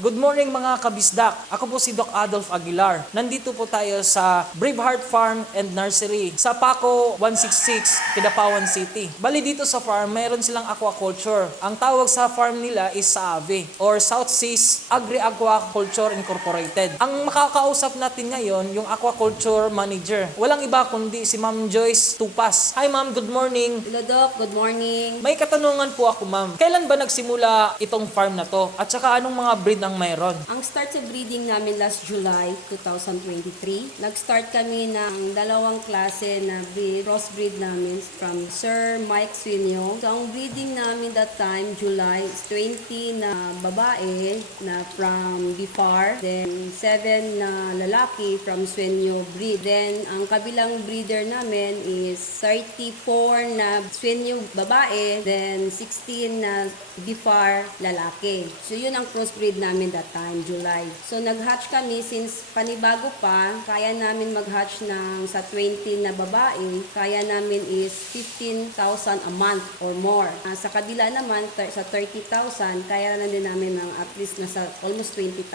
Good morning mga kabisdak. Ako po si Doc Adolf Aguilar. Nandito po tayo sa Braveheart Farm and Nursery sa Paco 166, Kidapawan City. Bali dito sa farm, meron silang aquaculture. Ang tawag sa farm nila is SAAVE or South Seas Agri-Aquaculture Incorporated. Ang makakausap natin ngayon, yung aquaculture manager. Walang iba kundi si Ma'am Joyce Tupas. Hi Ma'am, good morning. Hello Doc, good morning. May katanungan po ako Ma'am. Kailan ba nagsimula itong farm na to? At saka anong mga breed ang mayroon? Ang start sa breeding namin last July 2023. Nag-start kami ng dalawang klase na breed, crossbreed namin from Sir Mike Swinyo. So ang breeding namin that time, July, is 20 na babae na from Bifar, then 7 na lalaki from Swinyo breed. Then ang kabilang breeder namin is 34 na Swinyo babae, then 16 na Bifar lalaki. So yun ang crossbreed namin that time, July. So nag-hatch kami since panibago pa, kaya namin mag-hatch ng sa 20 na babae, kaya namin is 15,000 a month or more. Sa kabila naman, sa 30,000, kaya na din namin ng at least nasa almost 20,000.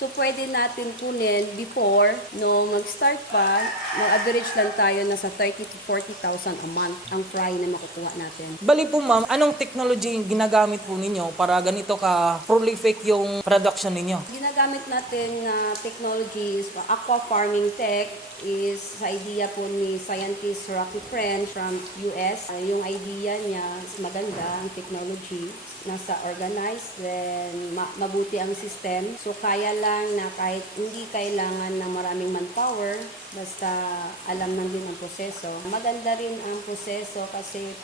So pwede natin kunin before, no mag-start pa, mag-average lang tayo nasa 30 to 40,000 a month ang fry na makukuha natin. Bali po ma'am, anong technology yung ginagamit po ninyo para ganito ka prolific yung production ninyo? Ginagamit natin na technologies, aqua farming tech, is sa idea po ni scientist Rocky Friend from US. Yung idea niya is maganda, ang technology, nasa organized, then mabuti ang system. So kaya lang na kahit hindi kailangan ng maraming manpower, basta alam lang din ang proseso. Maganda rin ang proseso kasi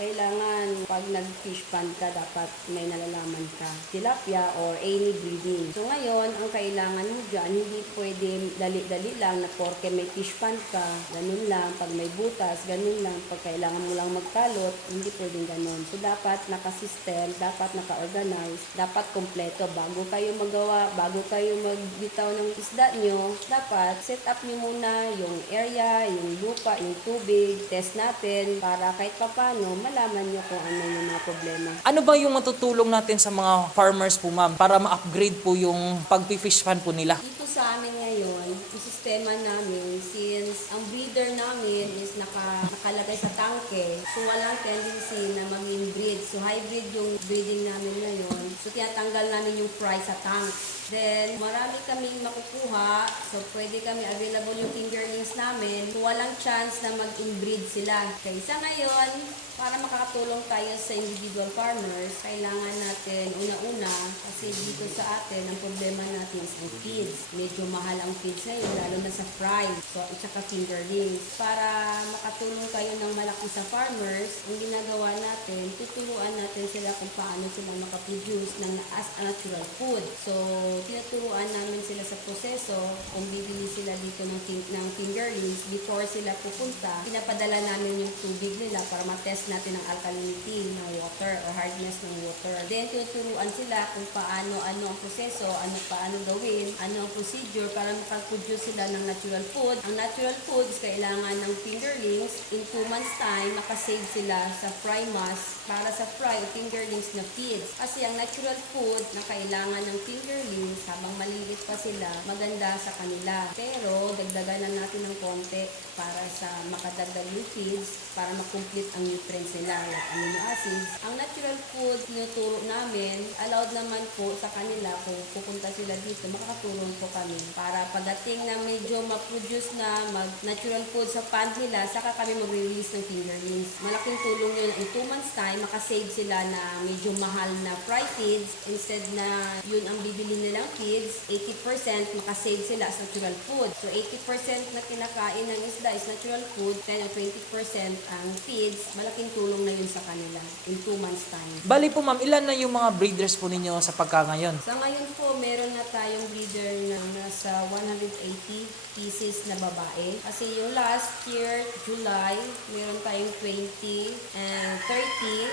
kailangan pag nag-fish pond ka, dapat may nalalaman ka. Tilapia or any breeding. So ngayon, ang kailangan mo dyan, hindi pwede dali-dali lang na porke may fish pond ka, ganun lang. Pag may butas, ganun lang. Pag kailangan mo lang magkalot, hindi pwedeng ganun. So dapat naka-system, dapat naka-organize, dapat kompleto. Bago kayo magawa, bago kayo magbitaw ng isda nyo, dapat set up nyo muna yung area, yung lupa, yung tubig, test natin para kahit papano malaman nyo kung ano yung mga problema. Ano ba yung matutulong natin sa mga farmers po ma'am para ma-upgrade po yung pag-fish pan po nila? Dito sa amin ngayon, yung sistema namin, since ang breeder namin is nakalagay sa tangke, so walang tendency na mag-inbreed. So hybrid yung breeding namin ngayon. So tinatanggal namin yung fry sa tank. Then, marami kaming makukuha. So, pwede kami available yung fingerlings namin. So, walang chance na mag-inbreed sila. Kaysa ngayon, para makakatulong tayo sa individual farmers, kailangan natin una-una, kasi dito sa atin, ang problema natin is ang feeds. Medyo mahal ang feeds ngayon, lalo na sa fry. So, at saka fingerlings. Para makatulong tayo ng malaki sa farmers, ang ginagawa natin, tuturuan natin sila kung paano sila makaproduce ng as a natural food. So, tinuturuan namin sila sa proseso kung bibili sila dito ng fingerlings before sila pupunta. Pinapadala namin yung tubig nila para matest natin ang alkalinity ng water or hardness ng water. Then tinuturuan sila kung paano ang proseso, paano gawin, ano ang procedure para makaproduse sila ng natural food. Ang natural food is kailangan ng fingerlings. In 2 months time, makasave sila sa fry mass para sa fry o fingerlings na feeds. Kasi ang natural food na kailangan ng fingerlings habang maliliit pa sila, maganda sa kanila. Pero, dagdagan na natin ng konti para sa makadagdag yung feeds, para makomplete ang nutrients nila, like amino acids. Ang natural food, tinuturo namin, allowed naman po sa kanila kung pupunta sila dito, makakatulong po kami. Para pagdating na medyo ma-produce na natural food sa pond nila, saka kami mag-release ng fingerlings. Malaking tulong yun. In 2 months time, makasave sila na medyo mahal na fry feeds. Instead na yun ang bibili nilang feeds, 80% makasave sila as natural food. So 80% na kinakain ng isda is natural food, 10 or 20% ang feeds, malaking tulong na yun sa kanila in 2 months time. Bali po ma'am, ilan na yung mga breeders po ninyo sa pagkangayon? Sa ngayon po, meron na tayong breeder na nasa 180 pieces na babae. Kasi yung last year, July, meron tayong 20 and 30.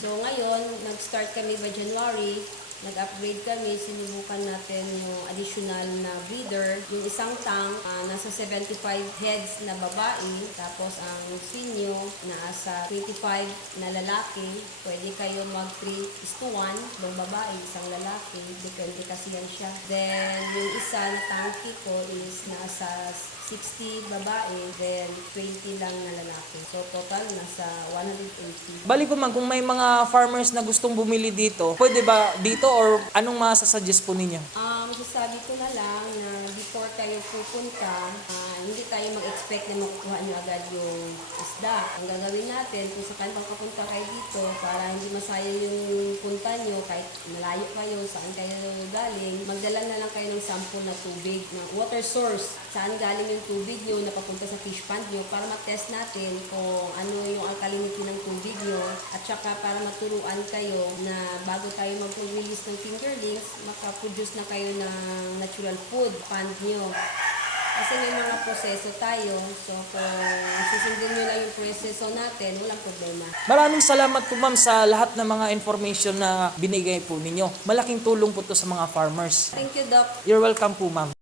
So ngayon, nag-start kami by January, nag-upgrade kami, sinubukan natin yung additional na breeder. Yung isang tank, nasa 75 heads na babae, tapos ang sinyo nasa 25 na lalaki. Pwede kayo mag 3:1, ng babae, isang lalaki. Depende kasi yan siya. Then, yung isa na tanki ko is nasa 60 babae, then 20 lang na lalaki. So, total nasa 180. Bali po ma'am, kung may mga farmers na gustong bumili dito, pwede ba dito or anong masasuggest po ninyo? Masasabi ko na lang na before kayo pupunta, hindi tayo mag-expect na makukuha nyo agad yung isda. Ang gagawin natin, kung saan papunta kayo dito, para hindi masayang yung punta nyo, kahit malayo kayo, saan kayo galing, magdala na lang kayo ng sample na tubig, ng water source. Saan galing yung tubig nyo na papunta sa fish pond nyo para matest natin kung ano yung alkalinity ng tubig nyo at saka para maturuan kayo na bago tayo mag-release ng fingerlings, makaproduce na kayo ng natural food pond nyo. Kasi may mga proseso tayo, so kung susundin nyo lang yung proseso natin, walang problema. Maraming salamat po ma'am sa lahat ng mga information na binigay po ninyo. Malaking tulong po to sa mga farmers. Thank you, Doc. You're welcome po ma'am.